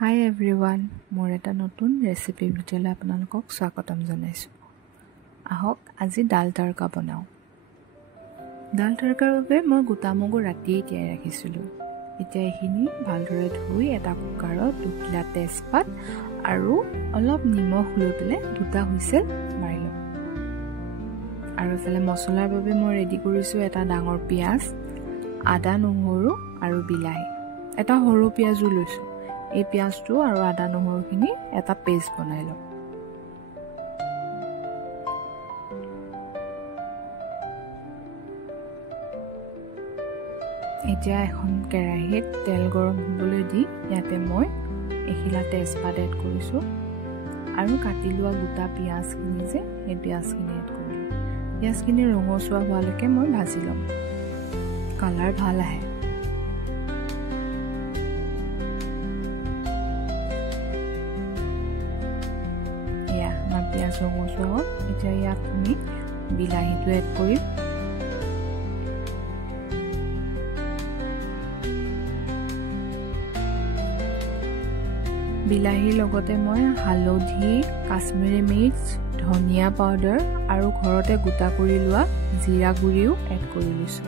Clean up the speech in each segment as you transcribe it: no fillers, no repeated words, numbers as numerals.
Hi everyone, মোৰ এটা নতুন ৰেচিপি ভিডিঅ'লৈ আপোনালোকক স্বাগতম জনাইছোঁ। আহক আজি ডাল তড়কা বনাওঁ। ডাল তড়কাৰ বাবে মই গোটা মগু ৰাতিয়ে তিয়াই ৰাখিছিলোঁ। এতিয়া এইখিনি ভালদৰে ধুই এটা কুকাৰত 2 কিলা তেজপাত আৰু অলপ নিমখ লৈ পেলাই 2টা হুইচেল মাৰি ল'ম। আৰু এফালে মছলাৰ বাবে মই ৰেডি কৰিছোঁ এটা ডাঙৰ পিঁয়াজ, আদা নহৰু আৰু বিলাহী। এটা সৰু পিঁয়াজো লৈছোঁ। এই পিঁয়াজটো আৰু আদা নহৰুখিনি এটা পেষ্ট বনাই লওঁ। এতিয়া এখন কেৰাহীত তেল গৰম হ'বলৈ দি ইয়াতে মই এখিলা তেজপাত এড কৰিছোঁ আৰু কাটি লোৱা গোটা পিঁয়াজখিনি যে সেই পিঁয়াজখিনি এড কৰিলোঁ। পিঁয়াজখিনি ৰঙচুৱা হোৱালৈকে মই ভাজি ল'ম, কালাৰ ভাল আহে। পিঁয়াজ ৰঙচুৱা হ'ল। এতিয়া ইয়াত আমি বিলাহীটো এড কৰিম। বিলাহীৰ লগতে মই হালধি, কাশ্মীৰী মিৰ্চ, ধনিয়া পাউডাৰ আৰু ঘৰতে গোটা কৰি লোৱা জিৰা গুড়িও এড কৰি লৈছোঁ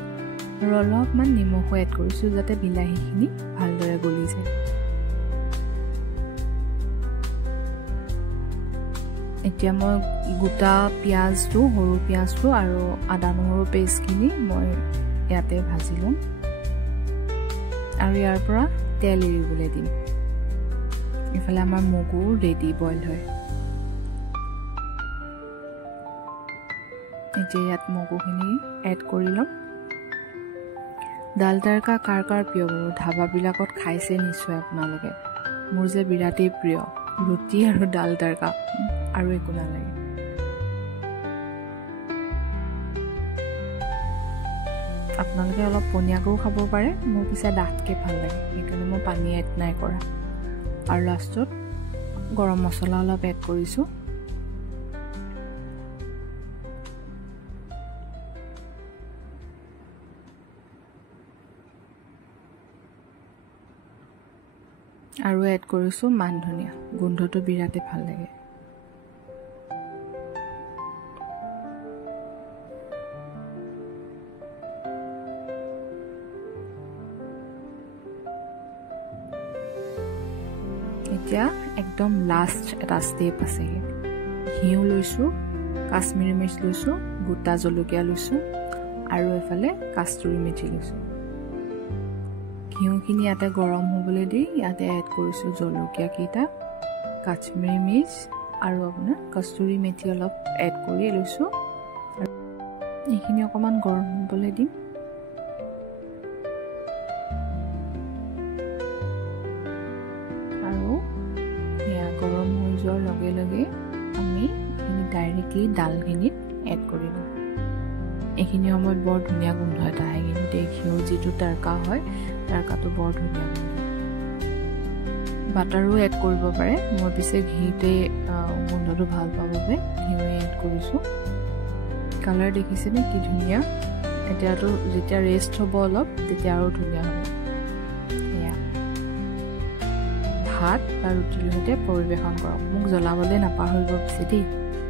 আৰু অলপমান নিমখো এড কৰিছোঁ যাতে বিলাহীখিনি ভালদৰে গলি যায়। এতিয়া মই গোটা পিঁয়াজটো, সৰু পিঁয়াজটো আৰু আদা নহৰু পেষ্টখিনি মই ইয়াতে ভাজি ল'ম আৰু ইয়াৰ পৰা তেল এৰিবলৈ দিম। ইফালে আমাৰ মগু ৰেডি বইল হয়। এতিয়া ইয়াত মগুখিনি এড কৰি ল'ম। ডাল তড়কা কাৰ কাৰ প্ৰিয় বাৰু? ধাবাবিলাকত খাইছে নিশ্চয় আপোনালোকে। মোৰ যে বিৰাটেই প্ৰিয়। ৰুটি আৰু ডাল তড়কা আৰু একো নালাগে। আপোনালোকে অলপ পনীয়াকৈও খাব পাৰে, মোৰ পিছে ডাঠকৈ ভাল লাগে, সেইকাৰণে মই পানী এড নাই কৰা। আৰু লাষ্টত গৰম মছলা অলপ এড কৰিছোঁ। আৰু এড কৰিছোঁ মান ধনিয়া, গোন্ধটো বিৰাটেই ভাল লাগে। এতিয়া একদম লাষ্ট এটা ষ্টেপ আছেগৈ। ঘিউ লৈছোঁ, কাশ্মীৰী মিৰ্চ লৈছোঁ, গোটা জলকীয়া লৈছোঁ আৰু এফালে কাষ্টুৰি মেথি লৈছোঁ। ঘিউখিনি ইয়াতে গৰম হ'বলৈ দি ইয়াতে এড কৰিছোঁ জলকীয়াকেইটা, কাশ্মীৰী মিৰ্চ আৰু আপোনাৰ কাষ্টুৰি মেথি অলপ এড কৰি লৈছোঁ আৰু এইখিনি অকণমান গৰম হ'বলৈ দিম। আৰু সেয়া গৰম হৈ যোৱাৰ লগে লগে আমি এইখিনি ডাইৰেক্টলি ডালখিনিত এড কৰি দিম। এইখিনি সময়ত বৰ ধুনীয়া গোন্ধ এটা আহে, কিন্তু এই ঘিউৰ যিটো তড়কা হয়, তড়কাটো বৰ ধুনীয়া গোন্ধ। বাটাৰো এড কৰিব পাৰে, মই পিছে ঘিউতে গোন্ধটো ভাল পাব বাবে ঘিউৱে এড কৰিছোঁ। কালাৰ দেখিছেনে কি ধুনীয়া? এতিয়াতো যেতিয়া ৰেষ্ট হ'ব অলপ, তেতিয়া আৰু ধুনীয়া হ'ব। সেয়া ভাত বা ৰুটিৰ সৈতে পৰিৱেশন কৰক। মোক জ্বলাবলৈ নাপাহৰিব পিছে দেই।